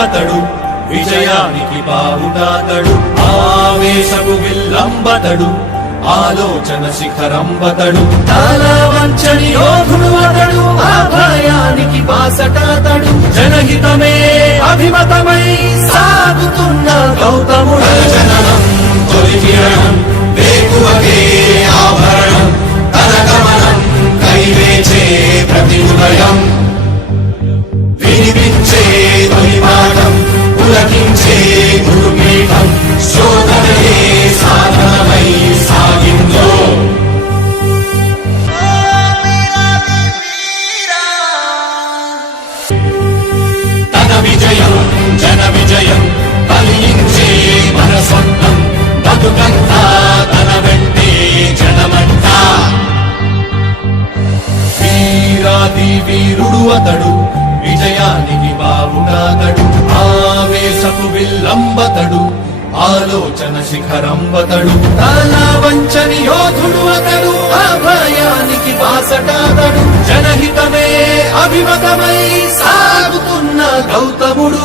అతడు విజయానికి బావుటాతడు ఆవేశపు విల్లంబతడు ఆలోచన శిఖరంబతడు తల వంచని యోధుడు అతడు అభయానికి బాసటాతడు జనహితమే అభిమతమై సాగుతున్న గౌతముడు జననం తొలికిరణం వేకువకే ఆభరణం తన గమనం కైవేచే ప్రతి ఉదయం వినిపించే తొలి పాఠం పులకించే గురుపీఠం శోధనయే సాధనమై సాగిందో తన విజయం జన విజయం కలిగించే మన స్వప్నం బతుకంతా తన వెంటే జనమంతా వీరాది వీరుడు అతడు విజయానికి బావుటాతడు ఆవేశపు విల్లంబతడు ఆలోచన శిఖరంబతడు తల వంచని యోధుడు అతడు అభయానికి బాసటాతడు జనహితమే అభిమతమై సాగుతున్న గౌతముడు